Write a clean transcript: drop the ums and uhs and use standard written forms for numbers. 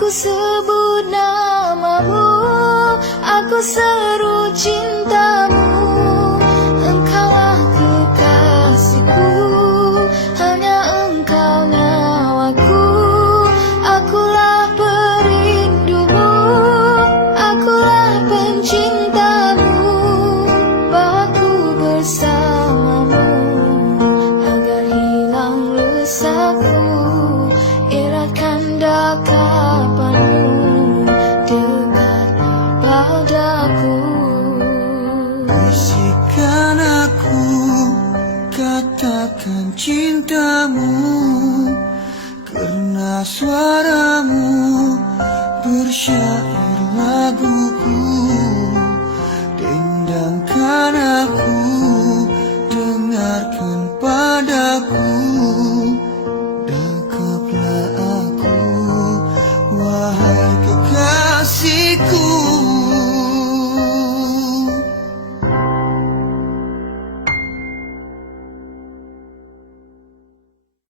Aku sebut namamu, aku seru cintamu. Engkaulah kekasihku, hanya engkau nyawaku. Akulah perindumu, akulah pencintamu. Bawaku bersamamu agar hilang resahku. Eratkan dakapanmu, dekatlah padaku. Bisikan aku, katakan cintamu, karena suaramu bersyair laguku.